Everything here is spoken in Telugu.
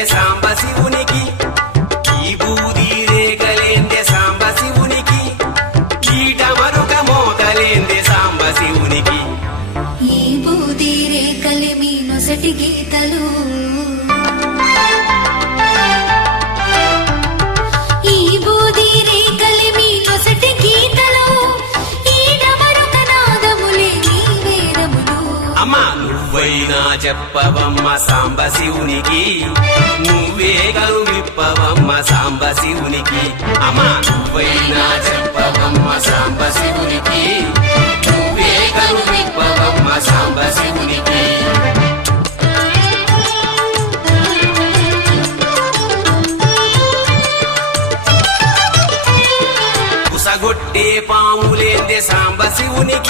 రేగలేందే సాంబ శివునికి, ఈ బూది రేగలేందే సాంబ శివునికి, ఈట మరుక మోతలేందే సాంబ శివునికి. ఈ బూది రేకలి మీ నొసటి గీతలు, ఈ బూది రేకలి మీ నొసటి గీతలు, ఈడ మరొక నాదములే నీ వేదములు. అమ్మా నువ్వైనా చెప్పవమ్మ సాంబ శివునికి, నువ్వే గలు విప్పవమ్మ సాంబ శివునికి. అమ్మా నువ్వైనా చెప్పవమ్మ సాంబ శివునికి, నువ్వే గలు విప్పవమ్మ సాంబ శివునికి. కుసగొట్టే పాములేందే సాంబ శివునికి,